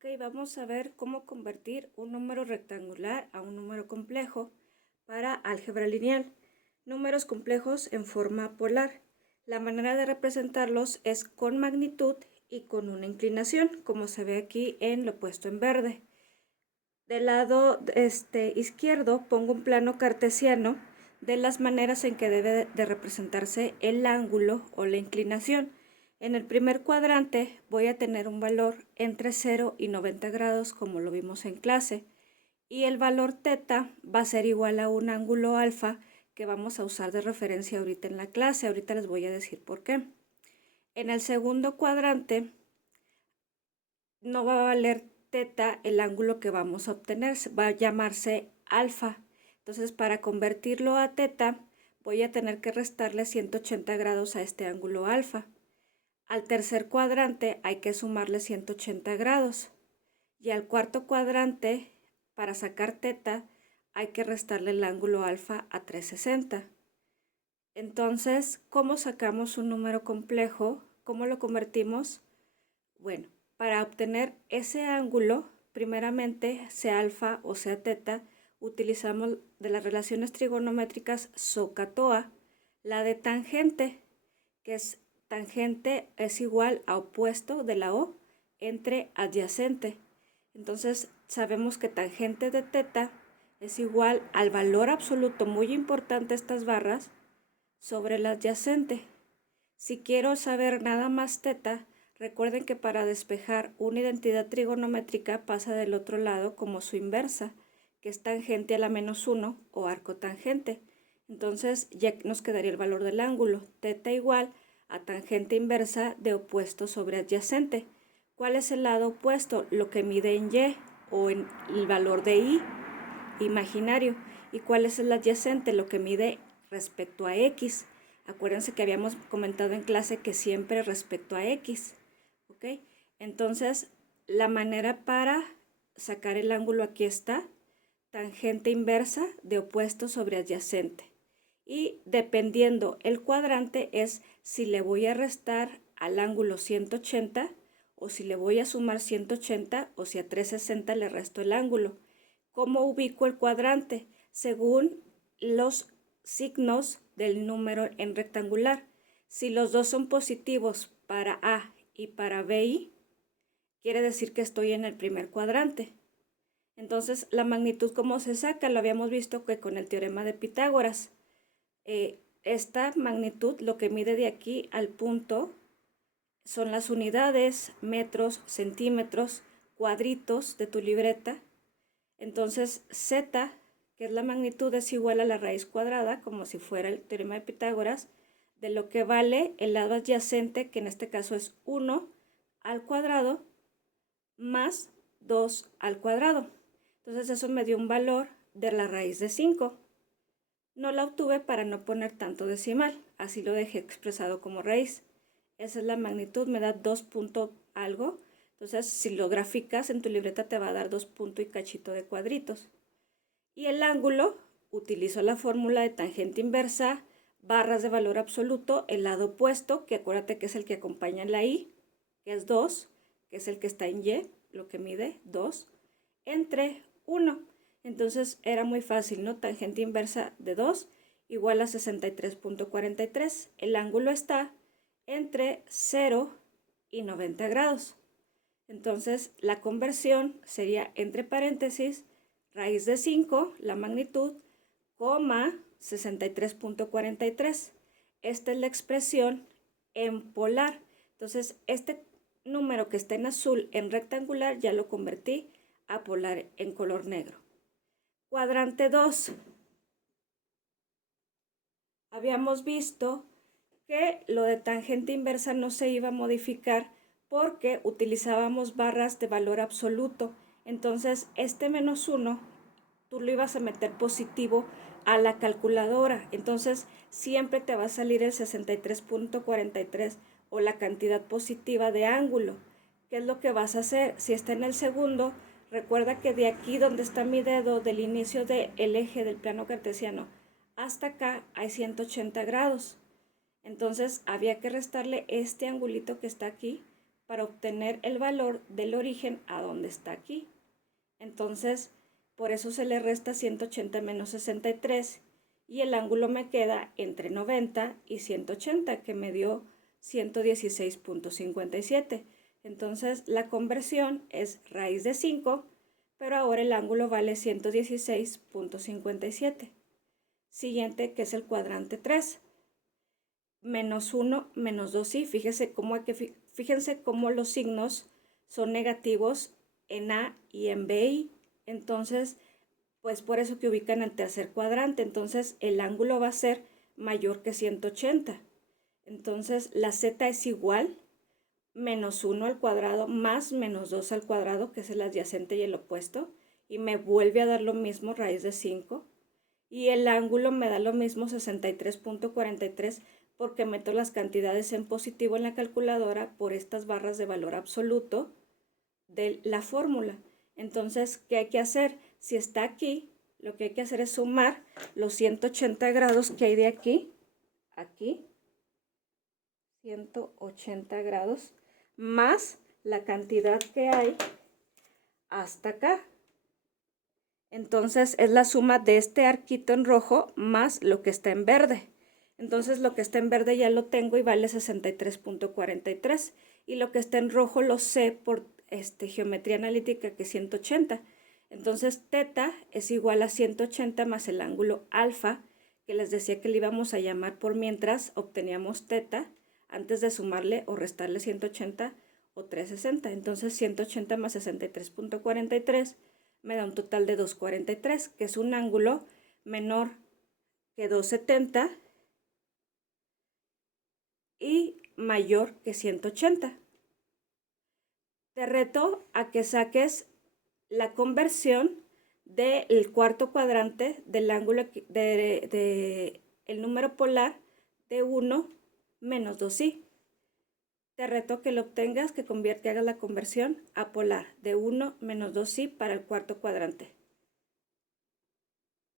Ok, vamos a ver cómo convertir un número rectangular a un número complejo para álgebra lineal. Números complejos en forma polar. La manera de representarlos es con magnitud y con una inclinación, como se ve aquí en lo puesto en verde. Del lado izquierdo pongo un plano cartesiano de las maneras en que debe de representarse el ángulo o la inclinación. En el primer cuadrante voy a tener un valor entre 0 y 90 grados, como lo vimos en clase, y el valor teta va a ser igual a un ángulo alfa que vamos a usar de referencia ahorita en la clase. Ahorita les voy a decir por qué. En el segundo cuadrante no va a valer teta el ángulo que vamos a obtener, va a llamarse alfa. Entonces, para convertirlo a teta, voy a tener que restarle 180 grados a este ángulo alfa. Al tercer cuadrante hay que sumarle 180 grados. Y al cuarto cuadrante, para sacar teta, hay que restarle el ángulo alfa a 360. Entonces, ¿cómo sacamos un número complejo? ¿Cómo lo convertimos? Bueno, para obtener ese ángulo, primeramente, sea alfa o sea teta, utilizamos de las relaciones trigonométricas SOHCAHTOA, la de tangente, que es tangente es igual a opuesto de la O entre adyacente. Entonces, sabemos que tangente de teta es igual al valor absoluto, muy importante estas barras, sobre el adyacente. Si quiero saber nada más teta, recuerden que para despejar una identidad trigonométrica pasa del otro lado como su inversa, que es tangente a la -1 o arco tangente. Entonces ya nos quedaría el valor del ángulo, teta igual a tangente inversa de opuesto sobre adyacente. ¿Cuál es el lado opuesto? Lo que mide en y o en el valor de i imaginario. ¿Y cuál es el adyacente? Lo que mide respecto a x. Acuérdense que habíamos comentado en clase que siempre respecto a x. ¿Ok? Entonces, la manera para sacar el ángulo aquí está. Tangente inversa de opuesto sobre adyacente. Y dependiendo el cuadrante es si le voy a restar al ángulo 180 o si le voy a sumar 180 o si a 360 le resto el ángulo. ¿Cómo ubico el cuadrante? Según los signos del número en rectangular. Si los dos son positivos para A y para BI, quiere decir que estoy en el primer cuadrante. Entonces, la magnitud, ¿cómo se saca? Lo habíamos visto que con el teorema de Pitágoras. Esta magnitud, lo que mide de aquí al punto, son las unidades, metros, centímetros, cuadritos de tu libreta. Entonces, z, que es la magnitud, es igual a la raíz cuadrada, como si fuera el teorema de Pitágoras, de lo que vale el lado adyacente, que en este caso es 1 al cuadrado, más 2 al cuadrado. Entonces, eso me dio un valor de la raíz de 5. No la obtuve para no poner tanto decimal, así lo dejé expresado como raíz. Esa es la magnitud, me da 2 punto algo. Entonces, si lo graficas en tu libreta te va a dar 2 punto y cachito de cuadritos. Y el ángulo, utilizo la fórmula de tangente inversa, barras de valor absoluto, el lado opuesto, que acuérdate que es el que acompaña en la i, que es 2, que es el que está en y, lo que mide 2, entre 1. Entonces era muy fácil, ¿no? Tangente inversa de 2 igual a 63.43. El ángulo está entre 0 y 90 grados. Entonces la conversión sería entre paréntesis raíz de 5, la magnitud, coma 63.43. Esta es la expresión en polar. Entonces este número que está en azul en rectangular ya lo convertí a polar en color negro. Cuadrante 2. Habíamos visto que lo de tangente inversa no se iba a modificar porque utilizábamos barras de valor absoluto. Entonces, este -1, tú lo ibas a meter positivo a la calculadora. Entonces, siempre te va a salir el 63.43 o la cantidad positiva de ángulo. ¿Qué es lo que vas a hacer? Si está en el segundo, recuerda que de aquí donde está mi dedo, del inicio del eje del plano cartesiano hasta acá, hay 180 grados. Entonces había que restarle este angulito que está aquí para obtener el valor del origen a donde está aquí. Entonces, por eso se le resta 180 menos 63 y el ángulo me queda entre 90 y 180, que me dio 116.57. Entonces, la conversión es raíz de 5, pero ahora el ángulo vale 116.57. Siguiente, que es el cuadrante 3. Menos 1, menos 2, sí. Fíjense cómo los signos son negativos en A y en BI. Entonces, pues por eso que ubican el tercer cuadrante. Entonces, el ángulo va a ser mayor que 180. Entonces, la z es igual menos 1 al cuadrado más menos 2 al cuadrado, que es el adyacente y el opuesto, y me vuelve a dar lo mismo, raíz de 5. Y el ángulo me da lo mismo, 63.43, porque meto las cantidades en positivo en la calculadora por estas barras de valor absoluto de la fórmula. Entonces, ¿qué hay que hacer? Si está aquí, lo que hay que hacer es sumar los 180 grados que hay de aquí, 180 grados, más la cantidad que hay hasta acá. Entonces, es la suma de este arquito en rojo más lo que está en verde. Entonces, lo que está en verde ya lo tengo y vale 63.43. Y lo que está en rojo lo sé por geometría analítica, que es 180. Entonces, teta es igual a 180 más el ángulo alfa, que les decía que le íbamos a llamar por mientras obteníamos teta, antes de sumarle o restarle 180 o 360. Entonces, 180 más 63.43 me da un total de 243, que es un ángulo menor que 270 y mayor que 180. Te reto a que saques la conversión del cuarto cuadrante del ángulo el número polar de 1 menos 2i. Te reto a que lo obtengas, que hagas la conversión a polar de 1 menos 2i para el cuarto cuadrante.